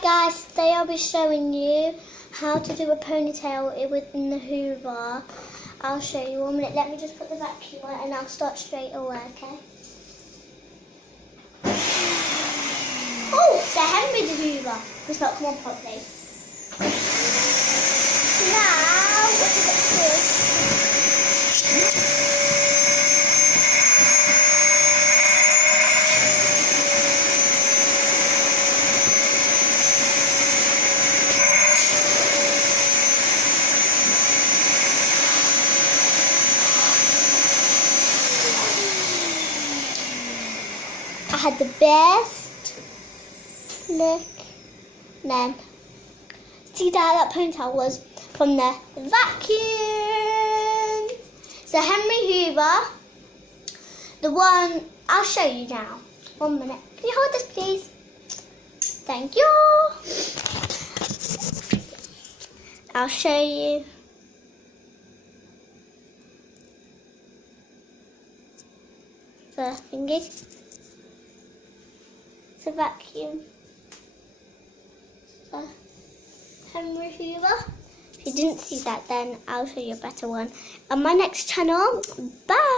Hi guys, today I'll be showing you how to do a ponytail within the hoover. I'll show you 1 minute. Let me just put the vacuum on and I'll start straight away, okay? Oh, it's a Henry the hoover. It's not come on properly. Now, what does it do? I had the best look. Then see that ponytail was from the vacuum. So Henry Hoover, the one I'll show you now. 1 minute. Can you hold this, please? Thank you. I'll show you. The thingy. The vacuum. The Henry Hoover. If you didn't see that, then I'll show you a better one on my next channel. Bye.